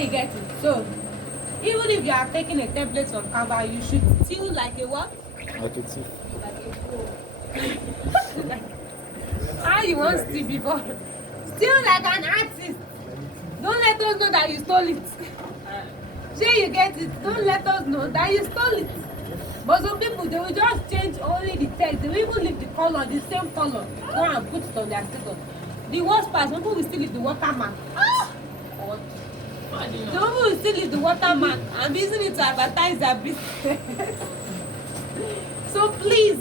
you get it. So even if you are taking a template from Canva, you should still like a what? Like a thief. Like a pro. How you want to before? Still like an artist. Don't let us know that you stole it. Sure you get it. Don't let us know that you stole it. But some people, they will just change only the text. They will even leave the color, the same color. Go and put it on their status. The worst part, some people will still leave the watermark. What? Some people will still leave the watermark and be using it to advertise their business. So please,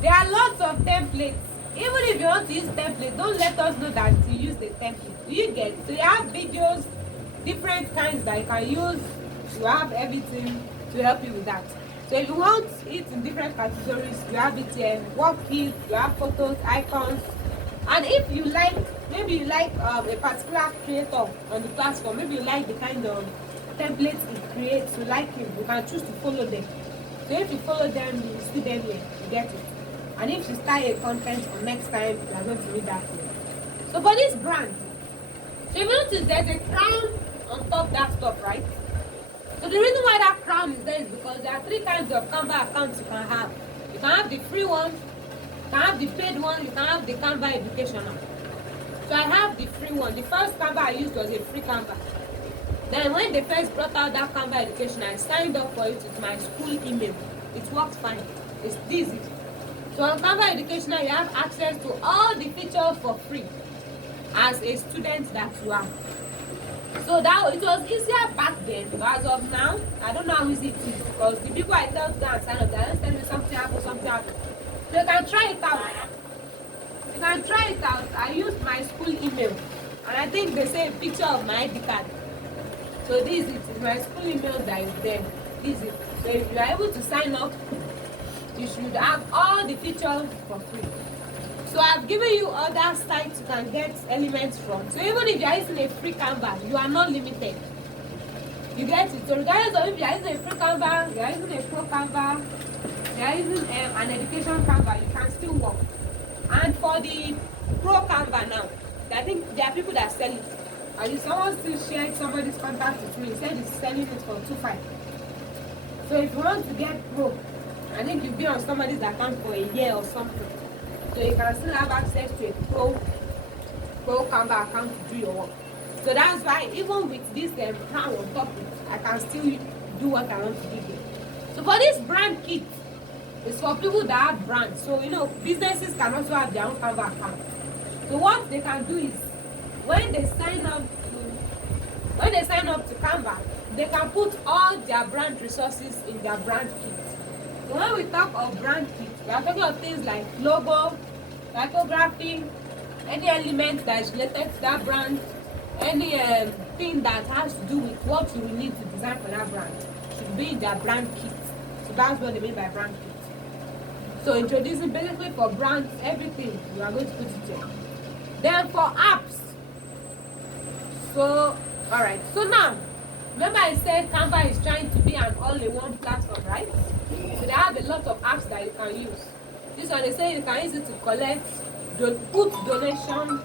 there are lots of templates. Even if you want to use template, don't let us know that you use the template. Do you get it? So you have videos, different kinds that you can use. You have everything to help you with that. So if you want it in different categories, you have it here. Worksheets, you have photos, icons. And if you like, maybe you like a particular creator on the platform, maybe you like the kind of templates it creates, you like him, you can choose to follow them. So if you follow them, you will see them here, you get it. And if you start a content for next time, you are going to read that here. So for this brand, so if you notice there's a crown on top that stuff, right? So the reason why that crown is there is because there are 3 kinds of Canva accounts you can have. You can have the free one, you can have the paid one, you can have the Canva educational. So I have the free one. The first Canva I used was a free Canva. Then when they first brought out that Canva education, I signed up for it with my school email. It worked fine. It's easy. So on Canva educational, you have access to all the features for free as a student that you are. So that it was easier back then, but as of now, I don't know how easy it is because the people I tell to go and sign up, they don't tell me something happened. So you can try it out. You can try it out. I used my school email, and I think they say a picture of my ID card. So this is it. It's my school email that is there. This is it. So if you are able to sign up, you should have all the features for free. So I've given you other sites you can get elements from. So even if you are using a free Canva, you are not limited. You get it? So regardless of if you are using a free Canva, you are using a pro Canva, you are using an education Canva, you can still work. And for the pro Canva now, I think there are people that sell it. And someone still shared somebody's contact with me. He said he's selling it for 2.5. So if you want to get pro, I think you'll be on somebody's account for a year or something. So you can still have access to a pro Canva account to do your work. So that's why even with this crown on top, I can still do what I want to do here. So for this brand kit, it's for people that have brands. So businesses can also have their own Canva account. So what they can do is when they sign up to Canva, they can put all their brand resources in their brand kit. So when we talk of brand kit, we are talking of things like logo, typography, any element that is related to that brand, any thing that has to do with what you will need to design for that brand should be in their brand kit. So that's what they mean by brand kit. So introducing basically for brands, everything, you are going to put it there. Then for apps, so alright, so now remember I said Canva is trying to be an all-in-one platform, right? So they have a lot of apps that you can use. This one they say you can use it to collect, put donation.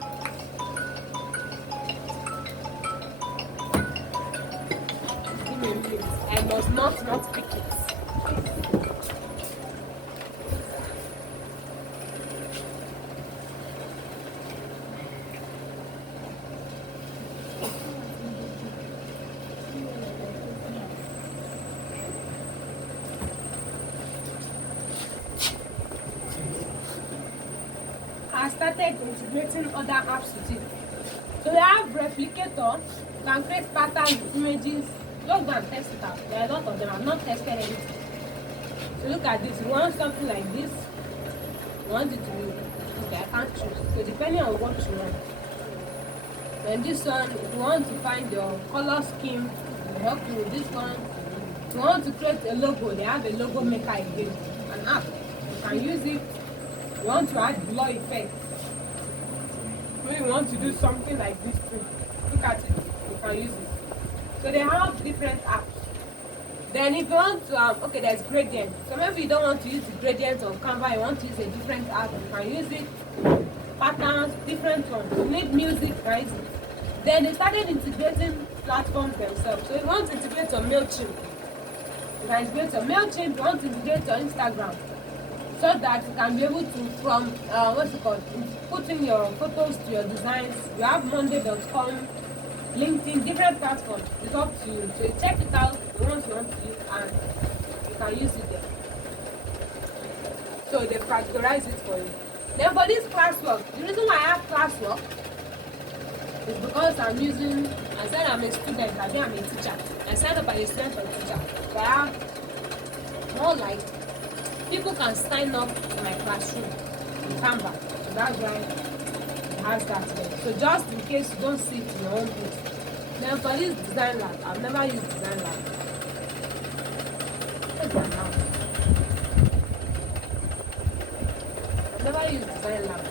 Give me a minute. I must not pick it. I started integrating other apps with it. So we have Replicator, you can create patterns with images. Just go and test it out. There are a lot of them. I've not tested anything. So look at this. You want something like this? You want it to be okay, I can't choose. So depending on what you want. Then this one, if you want to find your color scheme, it will help you with this one. If you want to create a logo, they have a logo maker again, an app. You can use it. You want to add blur effect. Maybe you want to do something like this too. Look at it. You can use it. So they have different apps. Then if you want to, okay, there's gradient. So maybe you don't want to use the gradient of Canva, you want to use a different app, you can use it. Patterns, different ones. You need music, right? Then they started integrating platforms themselves. So if you want to integrate on MailChimp, you can integrate on MailChimp. You want to integrate on Instagram, so that you can be able to, from what's it called, putting your photos to your designs. You have Monday.com, LinkedIn, different platforms. It's up to you. So you check it out the ones you want to use, and you can use it there. So they categorize it for you. Then for this classwork, the reason why I have classwork is because I said I'm a student, I mean I'm a teacher. I signed up as a student or teacher. So I have more like people can sign up in my classroom in Canva. So that's why it has that there. So just in case you don't see it in your own place. Then for this design lab, I've never used design lab. Where's my mouse? I've never used design lab.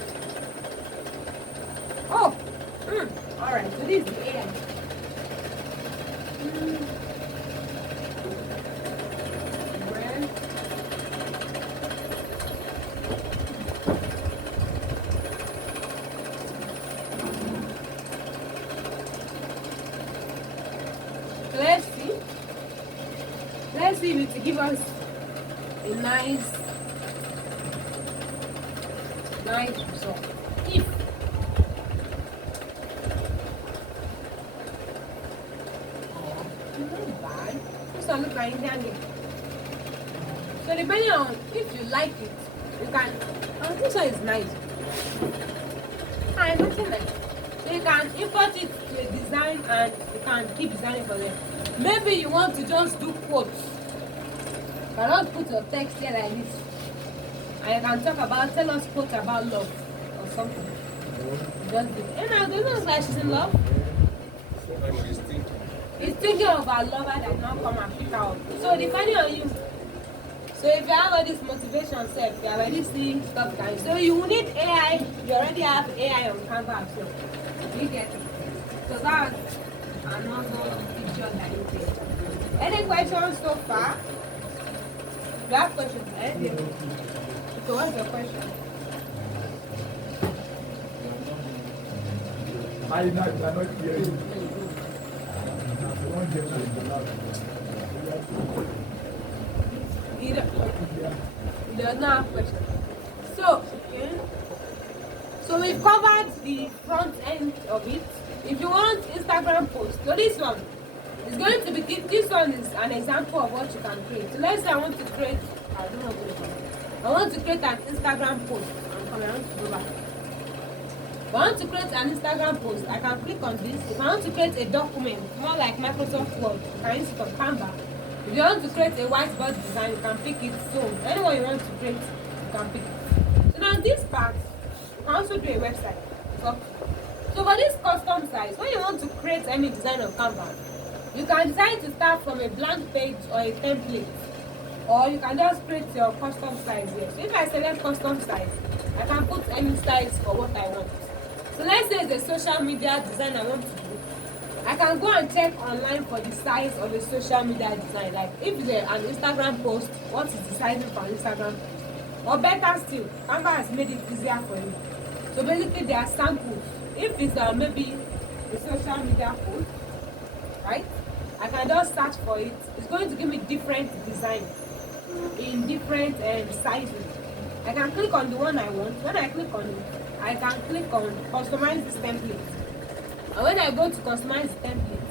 Oh! Alright, so this is AI. Where? Let's see if it will give us a nice result. If not bad. This one look like Indian. So depending on if you like it, you can. Oh, this one is nice. I nothing like. So you can import it to a design and you can keep designing for them. Maybe you want to just do quotes. You cannot put your text here like this. And you can tell us quotes about love or something. Just do it. And now, do look like she's in love. He's thinking of our lover that now come and pick out. So depending on you. So if you have all this motivation self, you already see stuff kind. So you will need AI. You already have AI on Canva, so you get it. So that's another picture that you take. Any questions so far? You have questions? So what's your question? I cannot hear you. He does not have questions. So we've covered the front end of it. If you want Instagram post, so this one is going to be, this one is an example of what you can create. So let's say I want to create, I don't know what to do. I want to create an Instagram post. I want to go back. If I want to create an Instagram post, I can click on this. If I want to create a document, more like Microsoft Word, you can use it on Canva. If you want to create a whiteboard design, you can pick it. So anyone you want to create, you can pick it. So now this part, you can also do a website. So for this custom size, when you want to create any design on Canva, you can decide to start from a blank page or a template. Or you can just create your custom size here. So if I select custom size, I can put any size for what I want. So let's say it's a social media design I want to do. I can go and check online for the size of a social media design. Like if it's an Instagram post, what is the sizing for an Instagram post? Or better still, Canva has made it easier for you. So basically there are samples. If it's maybe a social media post, right? I can just search for it. It's going to give me different designs in different sizes. I can click on the one I want. When I click on it, I can click on customize this template. And when I go to customize the template,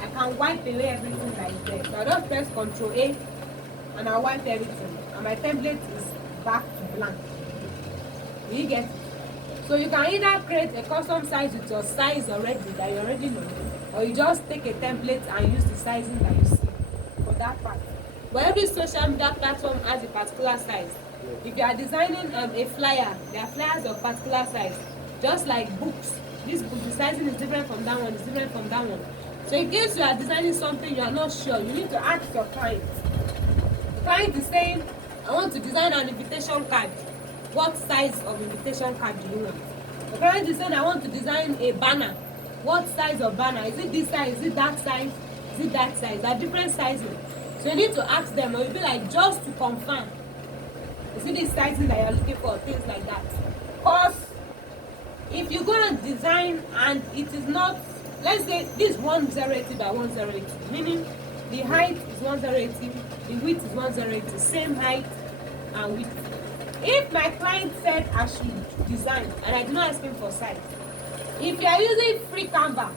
I can wipe away everything that is there. So I just press Ctrl A and I wipe everything. And my template is back to blank. You get it? So you can either create a custom size with your size already that you already know, or you just take a template and use the sizing that you see for that part. But every social media platform has a particular size. If you are designing a flyer, there are flyers of particular size. Just like books. This book, the sizing is different from that one, it's different from that one. So in case you are designing something you are not sure, you need to ask your client. The client is saying, I want to design an invitation card. What size of invitation card do you want? The client is saying, I want to design a banner. What size of banner? Is it this size? Is it that size? Is it that size? There are different sizes. So you need to ask them, or you'll be like, just to confirm. Is it this sizing that you're looking for? Things like that. Because if you go and design and it is not let's say this 1080 by 1080, meaning the height is 1080, the width is 1080, same height and width. If my client said I should design and I do not ask him for size, if you are using free Canva,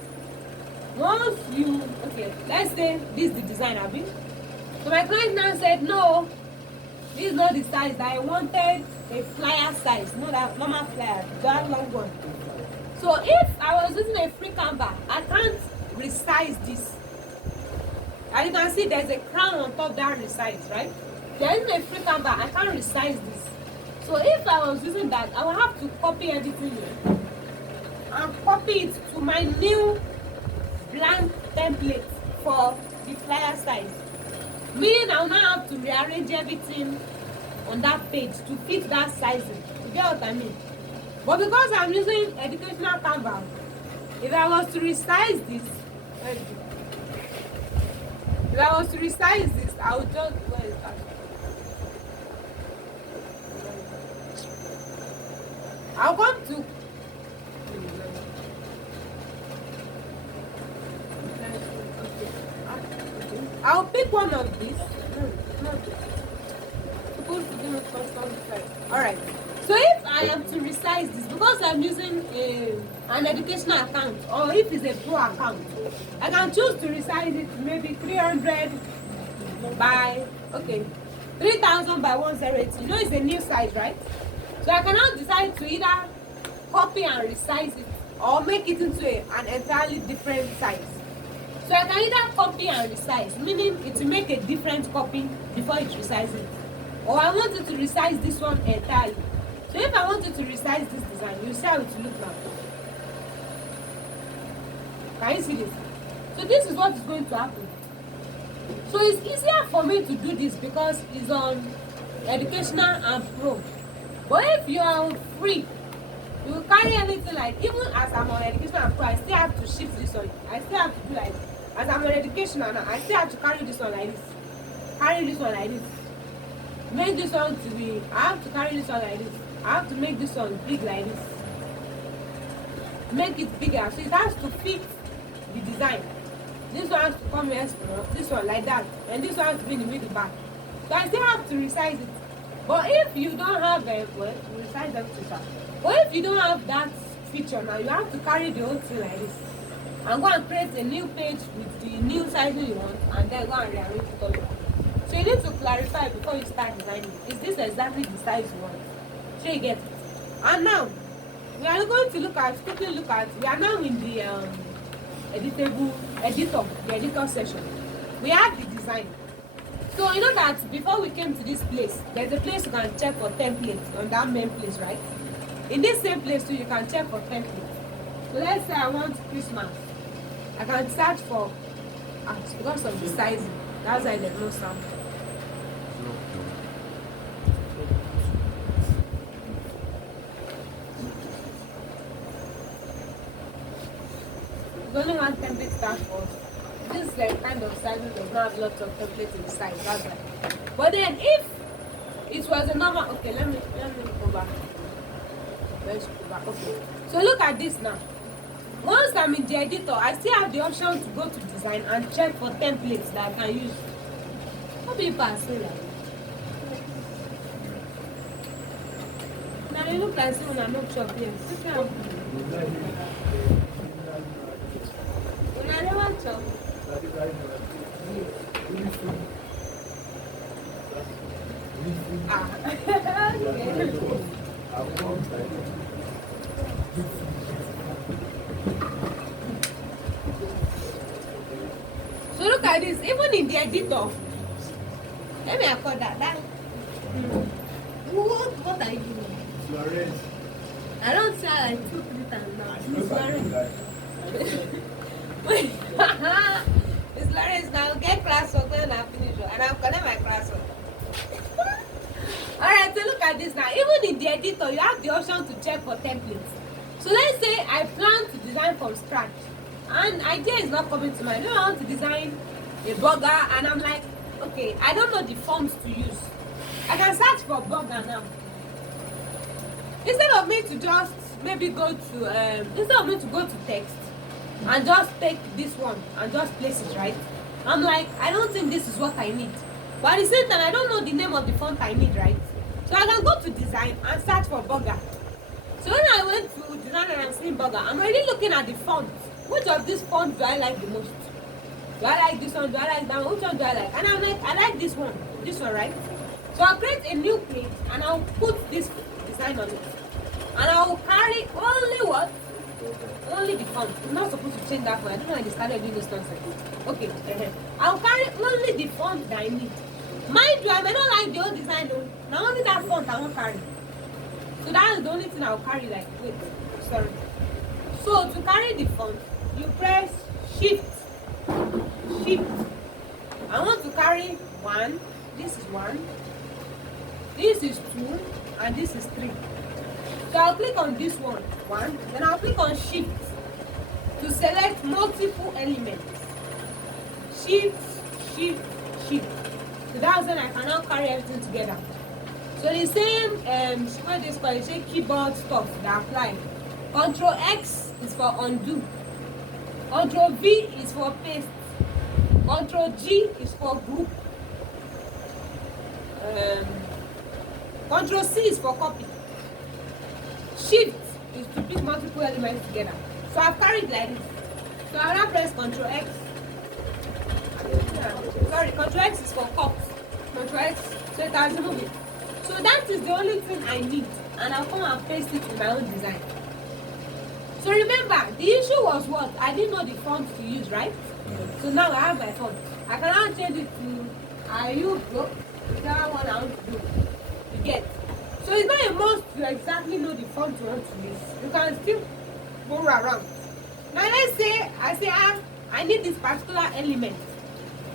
once you, okay, let's say this is the design, Abi. So my client now said, no, this is not the size that I wanted, a flyer size, not that normal flyer, that long one. So if I was using a free Canva, I can't resize this. As you can see, there's a crown on top that resize, right? There is a free Canva, I can't resize this. So if I was using that, I will have to copy everything here and copy it to my new blank template for the flyer size. Meaning I will now have to rearrange everything on that page to fit that sizing. You get what I mean? But because I'm using educational Canva, if I was to resize this, I would just, where is that? I'll come to I'll pick one of these. Alright. So if I am to resize this, because I'm using an educational account, or if it's a pro account, I can choose to resize it to maybe 300 by, okay, 3000 by 108. You know it's a new size, right? So I cannot decide to either copy and resize it or make it into an entirely different size. So I can either copy and resize, meaning it will make a different copy before it resizes, or I want it to resize this one entirely. So if I wanted to resize this design, you see how it will look now. Can you see this? So this is what is going to happen. So it's easier for me to do this because it's on educational and pro. But if you are free, you will carry anything like, even as I'm on educational and pro, I still have to shift this on. I still have to do like, as I'm on educational now, I still have to carry this one like this. Carry this one like this. Make this one to be, I have to carry this one like this. I have to make this one big like this. Make it bigger. So it has to fit the design. This one has to come here, this one like that. And this one has to be in the middle back. So I still have to resize it. But if you don't have a, well, resize them to that. But if you don't have that feature now, you have to carry the whole thing like this. And go and create a new page with the new sizing you want, and then go and rearrange it all. So you need to clarify before you start designing. Is this exactly the size you want? So you get it. And now, we are going to quickly look at, we are now in the the editor session. We have the design. So you know that before we came to this place, there's a place you can check for templates on that main place, right? In this same place too, you can check for templates. So let's say I want Christmas. I can search for, because of the sizing. That's why there's no sound. There's only one template start for. This kind of sizing does not have lots of templates in the size. That's why. But then if it was a normal, okay, let me go back. Let's go back. Okay. So look at this now. Once I'm in the editor, I still have the option to go to design and check for templates that I can use. How people are saying that? Now you look like someone I'm not sure here. When I never chop. So look at this, even in the editor. Let me accord that. What are you doing? Florence. I don't say I took it and now. It's Florence. It's Florence now. Get class work when I finish and I'll connect my class work. Alright, so look at this now. Even in the editor, you have the option to check for templates. So let's say I plan to design from scratch. And idea is not coming to mind. I want to design a burger and I'm like, okay, I don't know the forms to use. I can search for burger now. Instead of me to just maybe go to, instead of me to go to text, and just take this one and just place it, right? I'm like, I don't think this is what I need. But at the same time, I don't know the name of the font I need, right? So I can go to design and search for burger. So when I went to design and I'm seeing burger, I'm already looking at the font. Which of these fonts do I like the most? Do I like this one? Do I like that one? Which one do I like? And I'm like, I like this one, right? So I'll create a new page and I'll put this design on it. And I'll carry only what? Only the font. I'm not supposed to change that one. I don't know why they started doing this nonsense. Okay, I'll carry only the font that I need. Mind you, I may not like the old design though. Now only that font I won't carry. So that is the only thing I'll carry. Like, wait, sorry. So to carry the font, you press shift. I want to carry 1. This is 1. This is 2, and this is 3. So I'll click on this one, 1. Then I'll click on shift to select multiple elements. Shift. So that's when I can now carry everything together. So the same what is called, the same keyboard stuff that apply. Control X is for undo. Control V is for paste. Control G is for group. Control C is for copy. Shift is to pick multiple elements together. So I've carried like this. So I'll now press Control X. Sorry, Control X is for cut. Control X, so it has removed it. So that is the only thing I need, and I'll come and paste it in my own design. So remember, the issue was what? I didn't know the font to use, right? So now I have my font. I can now change it to Ayugo, whichever one I want to do. You get? So it's not a must to exactly know the font you want to use. You can still go around. Now let's say I need this particular element.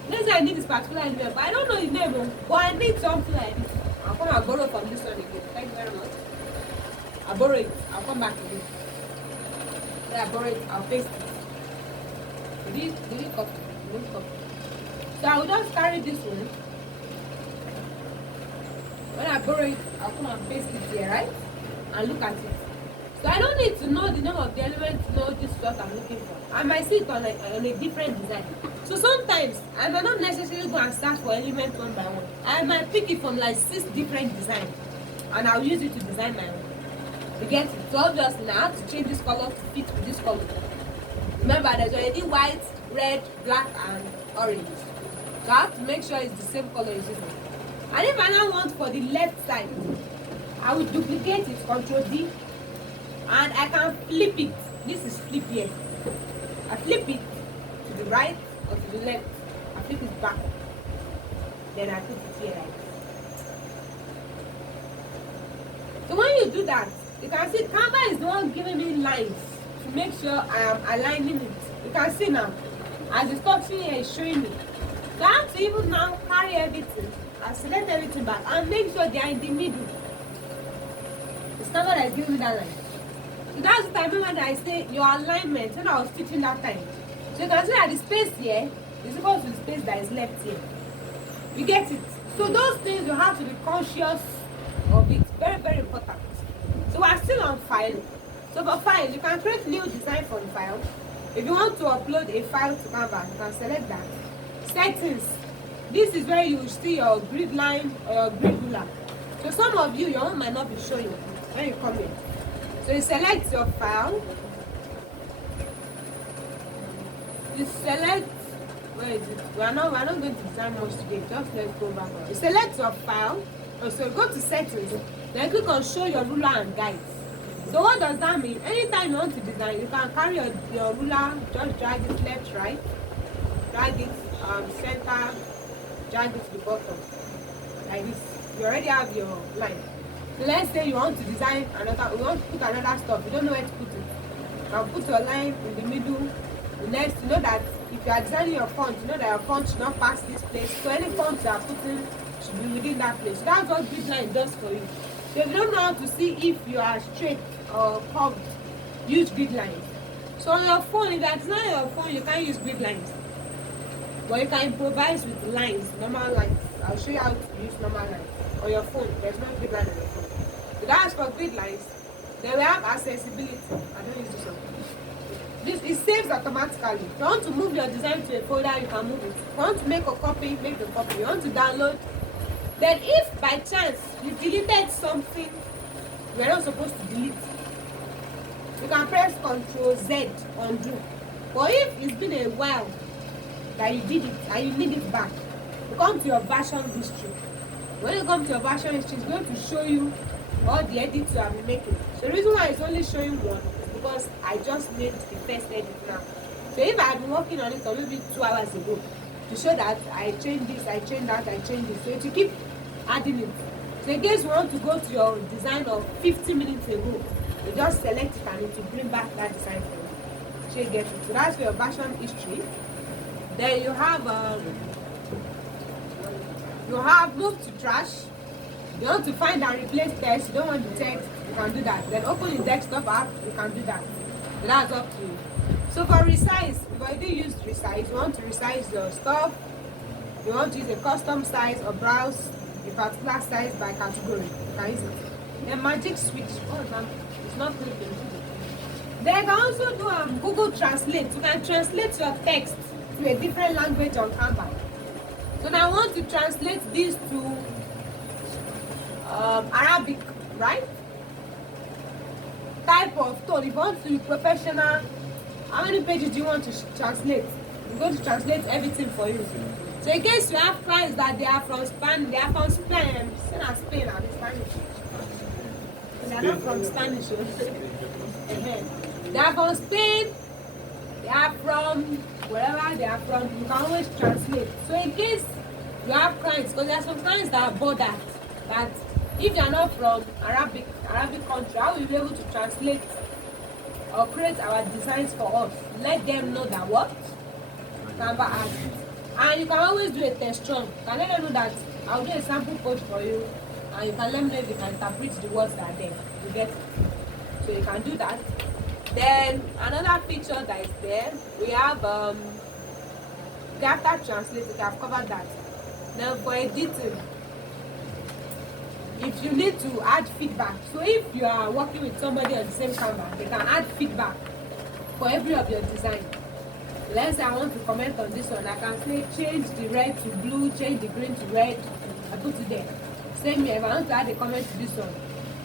Let's say I need this particular element, but I don't know his name, but I need something like this. I'll come and borrow from this one again. Thank you very much. I'll borrow it. I'll come back again. Then I borrow it. I'll paste it. Did you copy? Don't copy. So I will just carry this one. When I borrow it, I'll come and paste it here, right? And look at it. So I don't need to know the name of the element to know this is what I'm looking for. I might see it on a different design. So sometimes I might not necessarily go and search for elements one by one. I might pick it from like 6 different designs and I'll use it to design my own. You get it? So obviously now I have to change this color to fit with this color. Remember, there's already white, red, black, and orange. So I have to make sure it's the same color as this one. And if I now want for the left side, I will duplicate it, Ctrl D, and I can flip it. This is flip here. I flip it to the right or to the left. I flip it back. Then I put it here like this. So when you do that, you can see Canva is the one giving me lines to make sure I am aligning it. You can see now, as the touching here is showing me. So I have to even now carry everything and select everything back and make sure they are in the middle. It's Canva that is giving me that line. So that's what I remember that I say your alignment when I was teaching that time. So you can see that the space here is equal to the space that is left here. You get it? So those things you have to be conscious of it. Very, very important. So we're still on file. So for file, you can create new design from file. If you want to upload a file to Canva, you can select that. Settings. This is where you will see your grid line or your grid ruler. So some of you, your own might not be showing when you come in. So you select your file. You select, where is it? We're not going to design much today. Just let's go back. You select your file. So go to settings. Then click on show your ruler and guides. So what does that mean? Anytime you want to design, you can carry your ruler, just drag it left, right, drag it center, drag it to the bottom. Like this. You already have your line. So let's say you want to design another, you want to put another stuff, you don't know where to put it. You can put your line in the middle. The next, you know that if you are designing your font, you know that your font should not pass this place. So any font you are putting should be within that place. So that's what grid line does for you. So if you don't know how to see if you are straight or curved, use grid lines. So on your phone, if that's not your phone, you can't use grid lines. But you can improvise with lines, normal lines. I'll show you how to use normal lines. On your phone, there's no grid line on your phone. So that's for grid lines. Then we have accessibility. I don't use this one. This it saves automatically. If you want to move your design to a folder, you can move it. If you want to make a copy, make the copy. You want to download. Then if by chance you deleted something you're not supposed to delete, you can press Ctrl Z undo. But if it's been a while that you did it and you need it back, you come to your version history. When you come to your version history, it's going to show you all the edits you have been making. So the reason why it's only showing one is because I just made the first edit now. So if I had been working on it for maybe 2 hours ago, to show that I changed this, I changed that, I changed this. So to keep adding it. So in case you want to go to your design of 50 minutes ago, you just select it and it will bring back that design for you. So you get it. So that's for your version history. Then you have move to trash. You want to find and replace text, you don't want the text, you can do that. Then open the desktop app, you can do that. So that's up to you. So for resize, if I do use resize, you want to resize your stuff, you want to use a custom size or browse a particular size by category, you can use it. Then magic switch, it's not clicking. Then you can also do Google Translate. You can translate your text to a different language on Canva. So now I want to translate this to Arabic, right? Type of tone. If you want to be professional, how many pages do you want to translate? It's going to translate everything for you. So in case you have clients that they are from Spain, they are from Spain, Spain or Spanish. They are not from Spanish. They are from Spain, they are from wherever they are from, you can always translate. So in case you have clients, because there are some clients that are bothered that if you are not from Arabic country, how will you be able to translate or create our designs for us? Let them know that what Canva has. And you can always do a test run. You can let them know that I'll do a sample code for you, and you can let me know if you can interpret the words that are there. You get it? So you can do that. Then another feature that is there, we have the after translate. We have covered that. Now for editing, if you need to add feedback, so if you are working with somebody on the same Canva, they can add feedback for every of your design. Let's say I want to comment on this one, I can say change the red to blue, change the green to red, I put it there. Same here, if I want to add a comment to this one,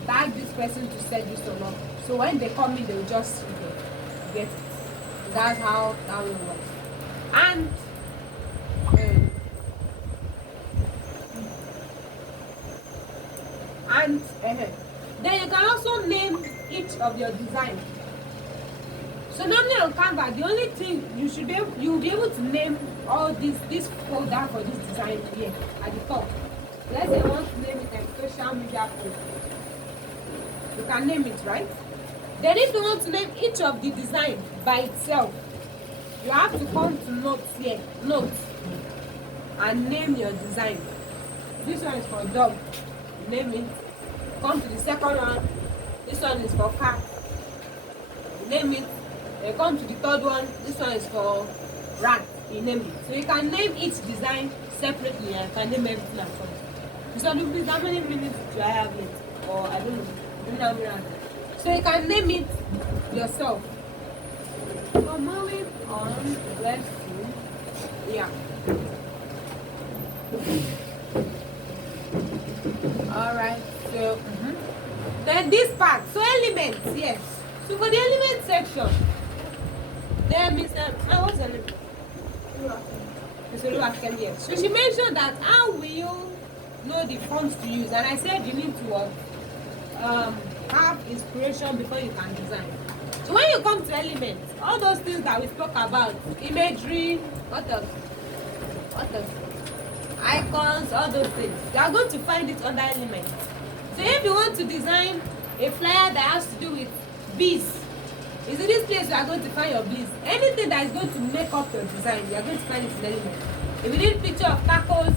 tag this person to set this one up. So when they come in, they will just see it. Get it. That's how that will work. And then you can also name each of your designs. So normally on Canva, the only thing you'll be able to name all this folder for this design here at the top. Let's say I want to name it like social media post. You can name it, right? Then if you want to name each of the design by itself, you have to come to notes here, notes, and name your design. This one is for dog, name it. Come to the second one, this one is for cat, name it. Then come to the third one, this one is for rat, you name it. So you can name each design separately and you can name everything at once. So please, how many minutes do I have left? Or I don't know. So you can name it yourself. So moving on, let's see. Yeah. Alright, so then this part, so elements, yes. So for the element section, there is what's the name? Yes. So she mentioned that how will you know the fonts to use, and I said you need to have inspiration before you can design. So when you come to elements, all those things that we spoke about, imagery, what else? Icons, all those things, you are going to find it under elements. So if you want to design a flyer that has to do with bees, is in this place you are going to find your bees. Anything that is going to make up your design, you are going to find it in elements. If you need picture of tacos,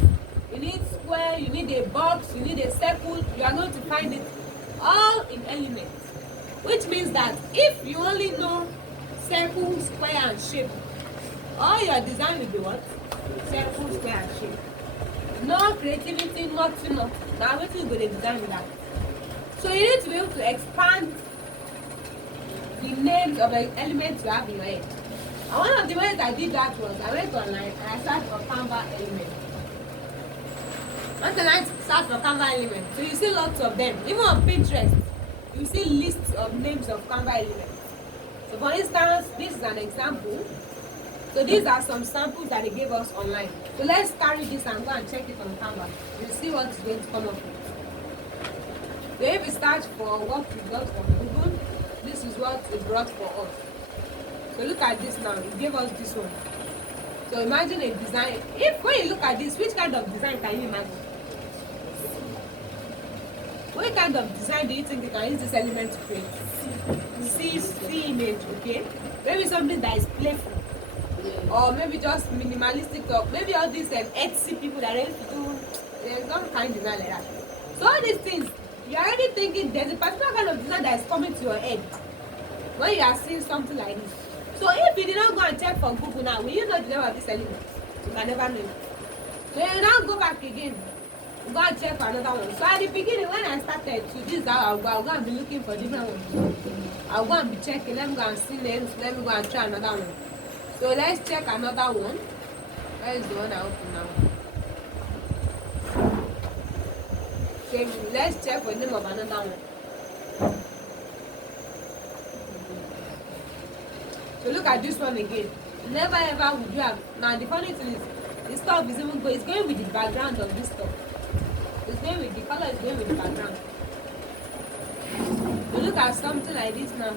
you need square, you need a box, you need a circle, you are going to find it all in elements. Which means that if you only know circle, square, and shape, all your design will be what? Circle, square, and shape. No creativity, nothing. Now everything is going to design with that. So you need to be able to expand the names of the elements you have in your head. And one of the ways I did that was I went online and I searched for Canva elements. Once I search for Canva elements, so you see lots of them. Even on Pinterest, you see lists of names of Canva elements. So for instance, this is an example. So these are some samples that they gave us online. So let's carry this and go and check it on Canva. You'll see what is going to come up with. So if we start for what we got from Google, this is what it brought for us. So look at this now. It gave us this one. So imagine a design. When you look at this, which kind of design can you imagine? What kind of design do you think you can use this element to create? See image, okay? Maybe something that is playful. Or maybe just minimalistic, or maybe all these Etsy people that are ready to do some kind of design like that. So all these things, you're already thinking there's a particular kind of design that is coming to your head when you are seeing something like this. So if you did not go and check for Google now, will you know the name of this element? You can never know. So you now go back again, go and check for another one. So at the beginning when I started to this, I'll go and be looking for different ones. I'll go and be checking, let me go and see names, let me go and try another one. So let's check another one. Where is the one I open now? Okay, let's check for the name of another one. So look at this one again. Never ever would you have. Now the funny thing is, this stuff is even going. It's going with the background of this stuff. It's going with the color. Is going with the background. So look at something like this now.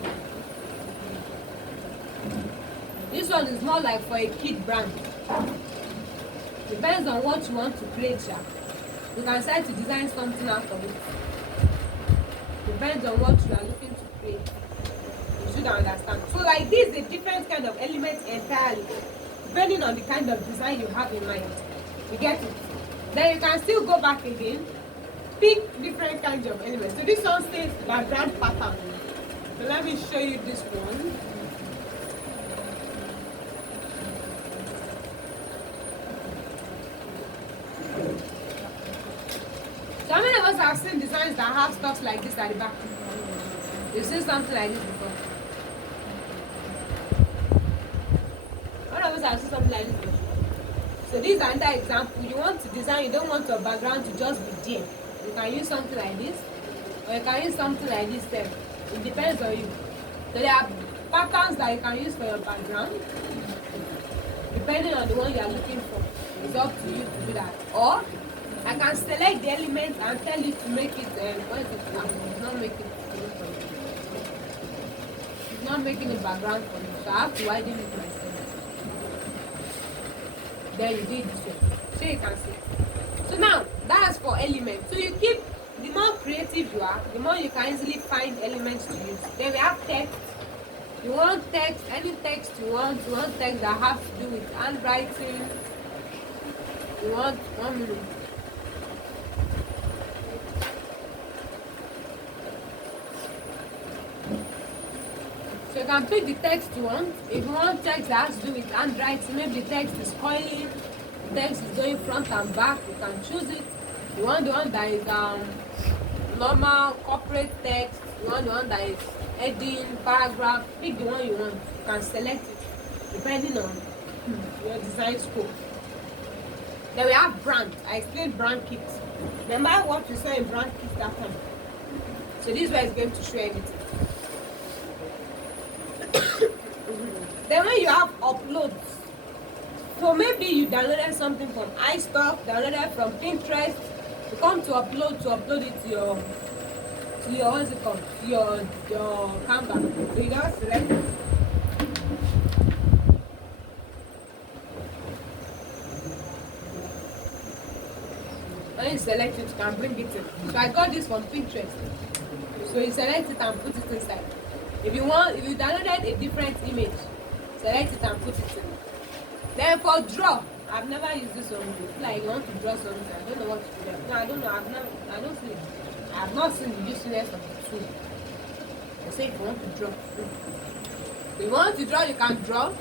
This one is more like for a kid brand. Depends on what you want to create. Yeah. You can start to design something out of it. Depends on what you are looking to create. You should understand. So like this is a different kind of element entirely. Depending on the kind of design you have in mind. You get it? Then you can still go back again. Pick different kinds of elements. So this one says background pattern. So let me show you this one. So how many of us have seen designs that have stuff like this at the back? You've seen something like this before? How many of us have seen something like this before? So this is another example. You want to design, you don't want your background to just be there. You can use something like this, or you can use something like this there. It depends on you. So there are patterns that you can use for your background, depending on the one you are looking for. It's up to you to do that. Or I can select the element and tell you to make it. What is it? It's not making it. It's not making a background for me, so I have to widen it myself. Then you do it this way, so you can see. So now that's for elements. So you keep, the more creative you are, the more you can easily find elements to use. Then we have text. You want text, any text you want text that has to do with handwriting. You want 1 minute. So you can pick the text you want. If you want text that has to do with handwriting, maybe the text is coiling, the text is going front and back, you can choose it. You want the one that is normal corporate text, you want the one that is heading, paragraph, pick the one you want. You can select it depending on your design scope. Then we have brand. I explained brand kits. Remember what we saw in brand kits that time? So this is where it's going to show everything. Then when you have uploads, so maybe you downloaded something from iStock, downloaded from Pinterest, you come to upload it to your what's it called? To your Canva. So you just select it. When you select it, you can bring it in. So I got this from Pinterest. So you select it and put it inside. If you downloaded a different image, select it and put it in. Then for draw, I've never used this one. Like you want to draw something, I don't know what to do. No, I don't know. I don't see it. I have not seen the usefulness of the tool. I say if you want to draw. If you want to draw, you can draw.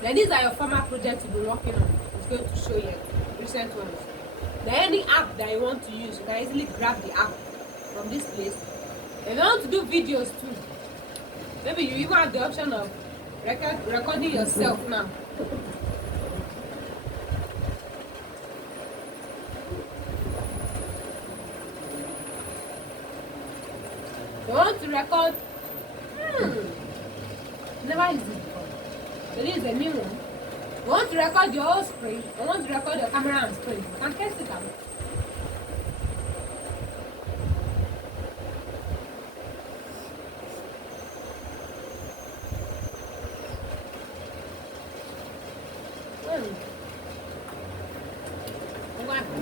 Then these are your former projects you've been working on. It's going to show you recent ones. Then any app that you want to use, you can easily grab the app from this place. If you want to do videos too, Maybe you even have the option of recording yourself now. You want to record? Never used it before. So this is a new one. You want to record your whole screen? You want to record your camera and screen? You can test it out.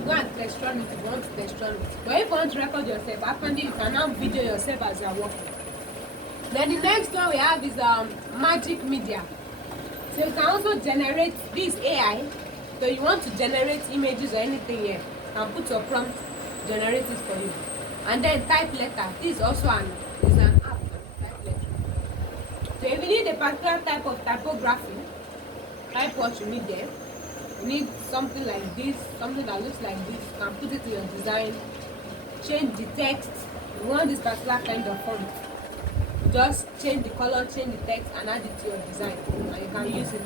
Go and test run it if you want to test run it. But if you want to record yourself, apparently you can now video yourself as you are working. Then the next one we have is Magic Media. So you can also generate this AI. So you want to generate images or anything here, you can put your prompt, generate it for you. And then type letter. This is also an app for type letter. So if you need a particular type of typography, type what you need there. You need something like this, something that looks like this. You can put it in your design, change the text. You want this particular kind of font. Just change the color, change the text, and add it to your design. And you can use it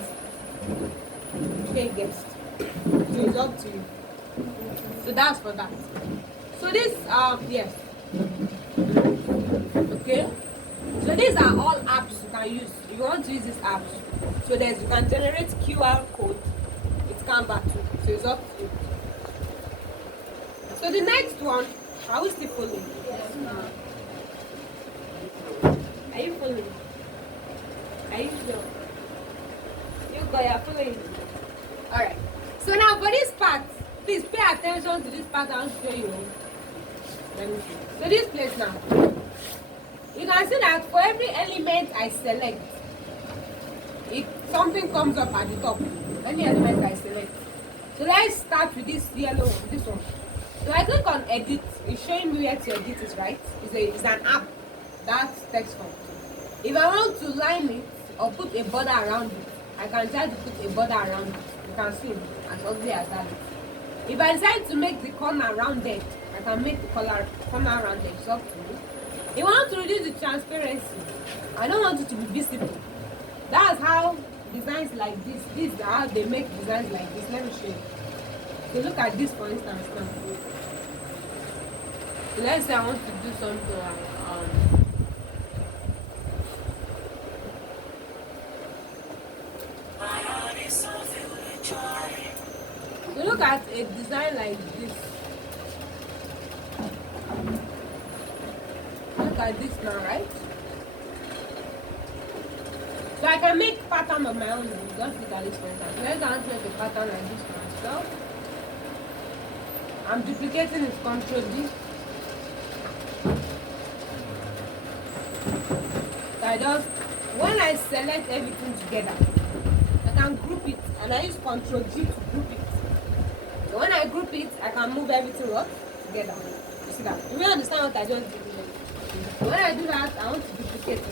to pay guests. So it's up to you. So that's for that. So this, yes. Okay. So these are all apps you can use. You want to use these apps. So you can generate QR code. It's Canva too. So it's up to you. So the next one, are we still following? Yes, ma'am. Are you following? Are you sure? You got your following. Alright. So now for this part, please pay attention to this part I'll show you. Let me see. So this place now. You can see that for every element I select, something comes up at the top. Any element I select. So let's start with this yellow one, this one. So I click on edit. It's showing me where to edit it, right? It's an app. That's text font. If I want to line it or put a border around it, I can try to put a border around it. You can see as ugly as that. If I decide to make the corner rounded, I can make the corner rounded. It's up to you. If I want to reduce the transparency, I don't want it to be visible. That's how designs like this is how they make designs like this. Let me show you. So look at this for instance now. So let's say I want to do something like so look at a design like this. Look at this now, right? So I can make pattern of my own. Just look at this for instance. Let's make a pattern like this for myself. I'm duplicating it, Control D. So when I select everything together, I can group it, and I use Control G to group it. So when I group it, I can move everything together. You see that? You may understand what I just did. So when I do that, I want to duplicate it.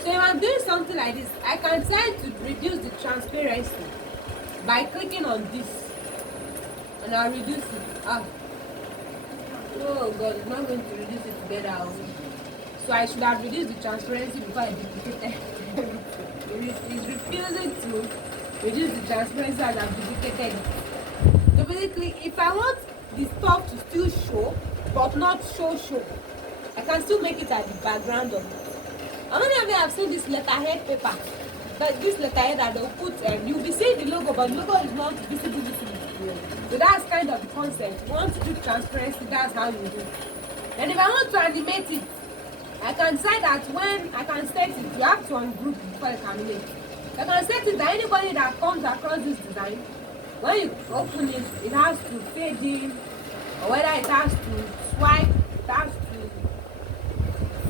So if I'm doing something like this, I can try to reduce the transparency by clicking on this, and I'll reduce it. Oh God, it's not going to reduce it together. So I should have reduced the transparency before I duplicated it. It's refusing to reduce the transparency as I've duplicated it. So basically, if I want the stuff to still show, but not show, I can still make it at the background of it. How many of you have seen this letterhead paper? But this letterhead that they'll put, you'll be seeing the logo, but the logo is not visible. So that's kind of the concept. You want to do transparency, that's how you do it. And if I want to animate it, I can say that when I can set it, you have to ungroup before you can animate. I can set it that anybody that comes across this design, when you open it, it has to fade in, or whether it has to swipe, it has to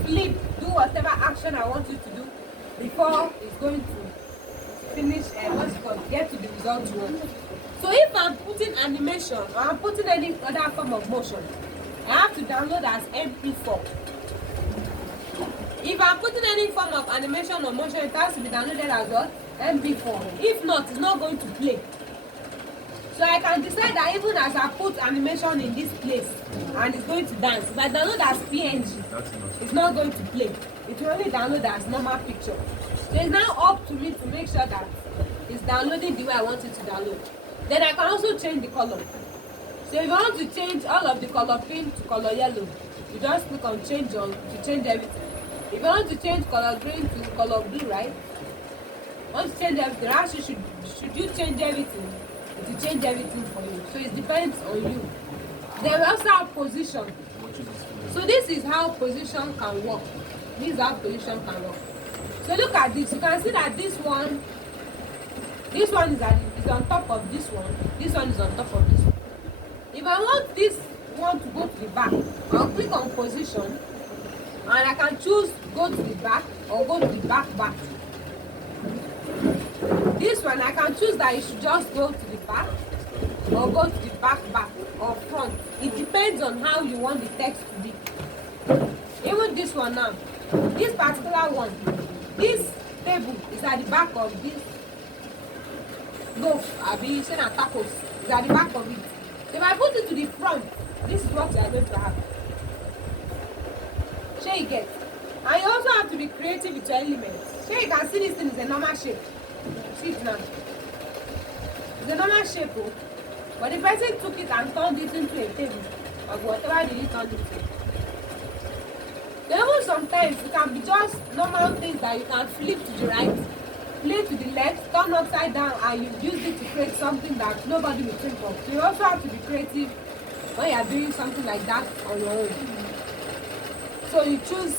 flip, do whatever action I want you to do before it's going to finish, get to the result you want. So if I'm putting animation or I'm putting any other form of motion, I have to download as MP4. If I'm putting any form of animation or motion, it has to be downloaded as what? MP4. If not, it's not going to play. So I can decide that even as I put animation in this place and it's going to dance, if I download as PNG, it's not going to play. It will only download as normal picture. So it's now up to me to make sure that it's downloading the way I want it to download. Then I can also change the color. So if you want to change all of the color pink to color yellow, you just click on change on to change everything. If you want to change color green to color blue, right? Once you change everything, actually should you change everything? It will change everything for you. So it depends on you. Then we also have position. So this is how position can work. This is how position can work. So look at this. You can see that this one is on top of this one. This one is on top of this one. If I want this one to go to the back, I'll click on position and I can choose go to the back or go to the back. This one I can choose that it should just go to the back or go to the back or front. It depends on how you want the text to be. Even this one now, this particular one, this table is at the back of this loaf, you say na tacos, is at the back of it. So if I put it to the front, this is what you are going to have. Share you get. And you also have to be creative with your elements. Share you can see this thing is a normal shape. See it now. It's a normal shape, oh. But the person took it and turned it into a table of whatever they turn it to. Then even sometimes it can be just normal things that you can flip to the right, flip to the left, turn upside down, and you use it to create something that nobody will think of. So you also have to be creative when you are doing something like that on your own. So you choose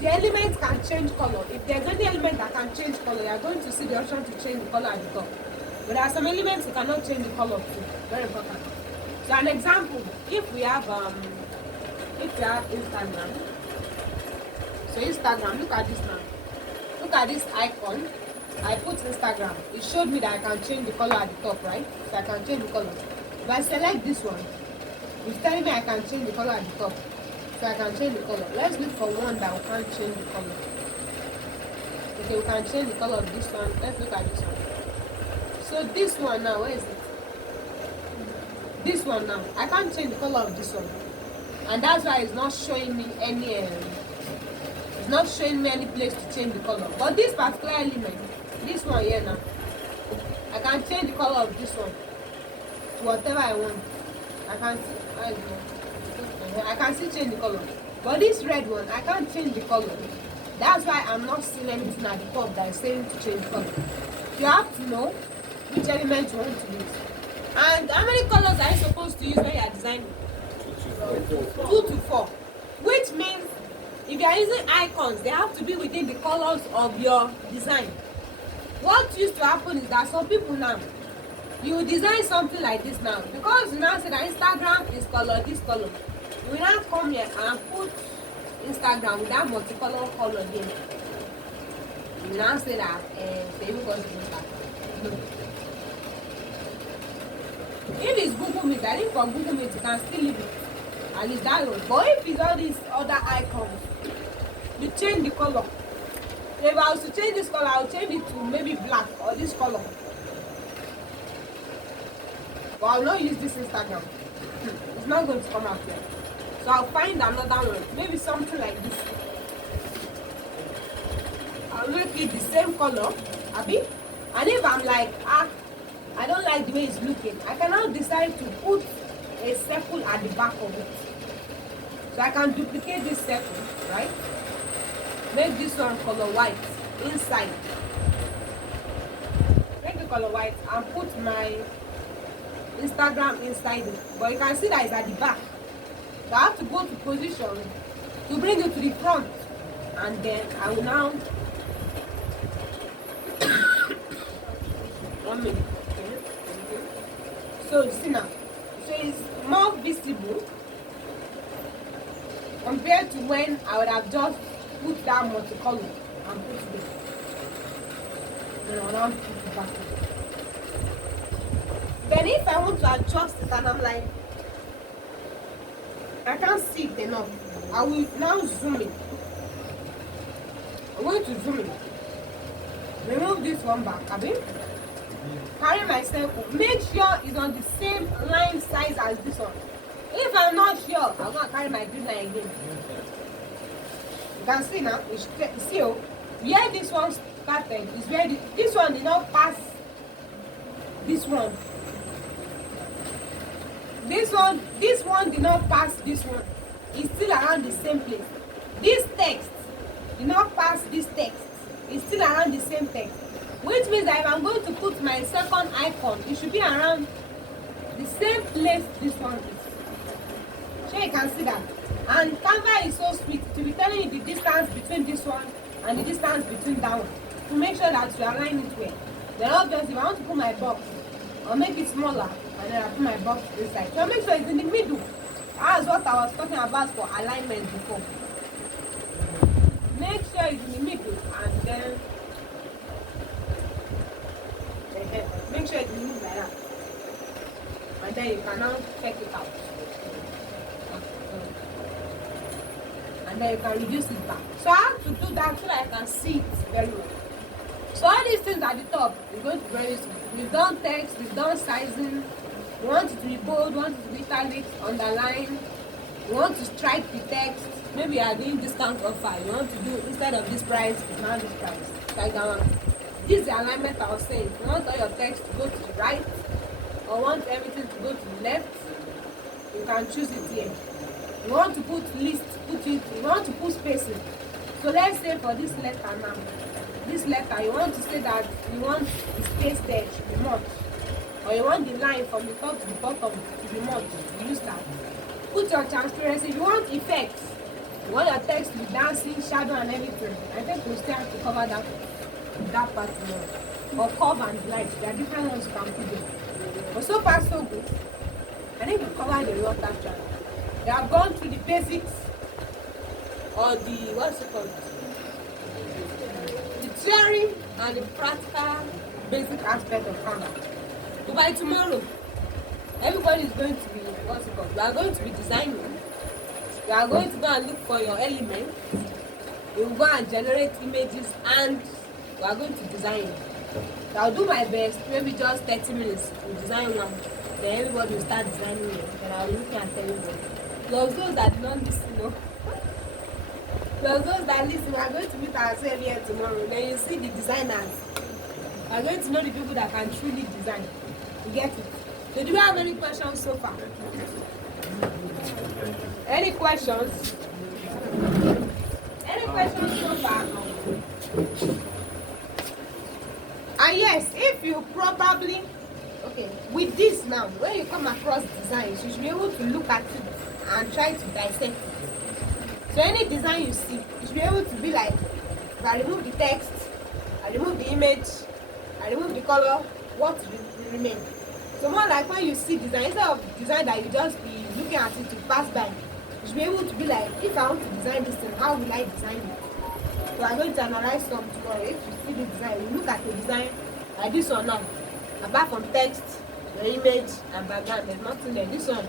the element can change color. If there's any element that can change color, you are going to see the option to change the color at the top. But there are some elements you cannot change the color to. Very important. So an example, if we have Instagram. So Instagram, look at this now. Look at this icon. I put Instagram. It showed me that I can change the color at the top, right? So I can change the color. If I select this one, it's telling me I can change the color at the top. So I can change the color. Let's look for one that we can't change the color. Okay, we can change the color of this one. Let's look at this one. So this one now, where is it? This one now. I can't change the color of this one. And that's why it's not showing me any it's not showing me any place to change the color. But this particular element, this one here now, I can change the color of this one to whatever I want. I can still change the color. But this red one, I can't change the color. That's why I'm not seeing anything at the top that is saying to change color. You have to know which element you want to use. And how many colors are you supposed to use when you are designing? 2 to 4. Which means if you are using icons, they have to be within the colors of your design. What used to happen is that some people now, you will design something like this now. Because you now say that Instagram is color, this color. You will now come here and put Instagram with that multicolor color there. You will now say that Facebook was Instagram. No. If it's Google Meet, I think for Google Meet you can still leave it. At least that one. But if it's all these other icons, you change the color. So if I was to change this color, I'll change it to maybe black or this color. But I'll not use this Instagram. It's not going to come out here. So I'll find another one. Maybe something like this. I'll make it the same color. Abi? And if I'm like, I don't like the way it's looking, I can now decide to put a circle at the back of it. So I can duplicate this circle, right? Make this one color white inside. Make the color white and put my Instagram inside it. But you can see that it's at the back. So I have to go to position to bring it to the front. And then I will now 1 minute. So you see now. So it's more visible compared to when I would have just put that multicolor and put it there. Then I will now put it back. Then if I want to adjust it and I'm like, I can't see it enough, I will now zoom in. I'm going to zoom in. Remove this one back, Abi. carry my circle, make sure it's on the same line size as this one. If I'm not sure, I'm gonna carry my grid line again. You can see now, it's see where this one started is where this one did not pass this one. This one did not pass this one. It's still around the same place. This text did not pass this text. It's still around the same text. Which means that if I'm going to put my second icon, it should be around the same place this one is. So you can see that. And Canva is so sweet to be telling you the distance between this one and the distance between that one. To make sure that you align it well. Then obviously if I want to put my box, I'll make it smaller and then I'll put my box this side. So make sure it's in the middle. That's what I was talking about for alignment before. Make sure it's in the middle and then make sure it's in the middle like that. And then you can now check it out. And then you can reduce it back. So I have to do that so that I can see it very well. So all these things at the top is going to be very useful. We've done text, we've done sizing. We want it to be bold, we want it to be italic, underline. We want to strike the text. Maybe you are doing discount offer. You want to do instead of this price, it's now this price. Like that one. This is the alignment I was saying. You want all your text to go to the right or want everything to go to the left, you can choose it here. You want to put list, put it, you want to put spacing. So let's say for this letter now, this letter, you want to say that you want the space there to be much. Or you want the line from the top to the bottom to be much. You use that. Put your transparency. If you want effects, you want your text to be dancing, shadow and everything. I think we'll still have to cover that part more. Or curve and light. There are different ones you can put there. But so far so good. I think we've covered a lot actually. They have gone through the basics or the what's it called? The theory and the practical basic aspect of Canva. But by tomorrow, everybody is going to be what's it called? We are going to be designing. We are going to go and look for your elements. We will go and generate images and we are going to design. So I'll do my best, maybe just 30 minutes to design one. Then everybody will start designing it. Then I'll be looking at everybody. Plus those that don't listen, no. Plus those that listen, we are going to meet ourselves here tomorrow. Then you see the designers. We are going to know the people that can truly design. You get it? So do you have any questions so far? Any questions? Any questions so far? And yes, if you probably, okay, with this now, when you come across designs, you should be able to look at it and try to dissect it. So any design you see, you should be able to be like, if I remove the text, I remove the image, I remove the color, what will remain? So more like when you see design, instead of design that you just be looking at it to pass by, you should be able to be like, if I want to design this thing, how will I design it? So I'm going to analyze some tomorrow. If you see the design, you look at the design like this one now. Apart from text, the image, and background, there's nothing there. This one,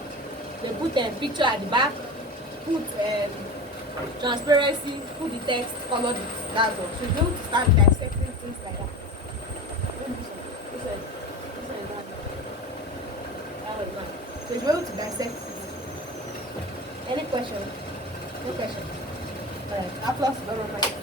they put a picture at the back, put transparency, put the text, color it. That's all. So you're going to start dissecting things like that. This one is that. That was one. So you're able to dissect it. Any question? No question. Alright, applause for my mind.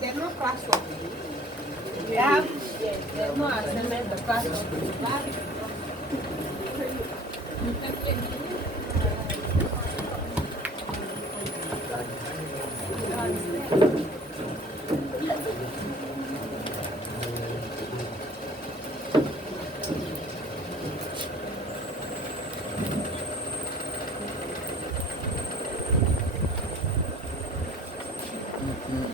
There's no classroom. We have, yes, there's no assignment, the classroom.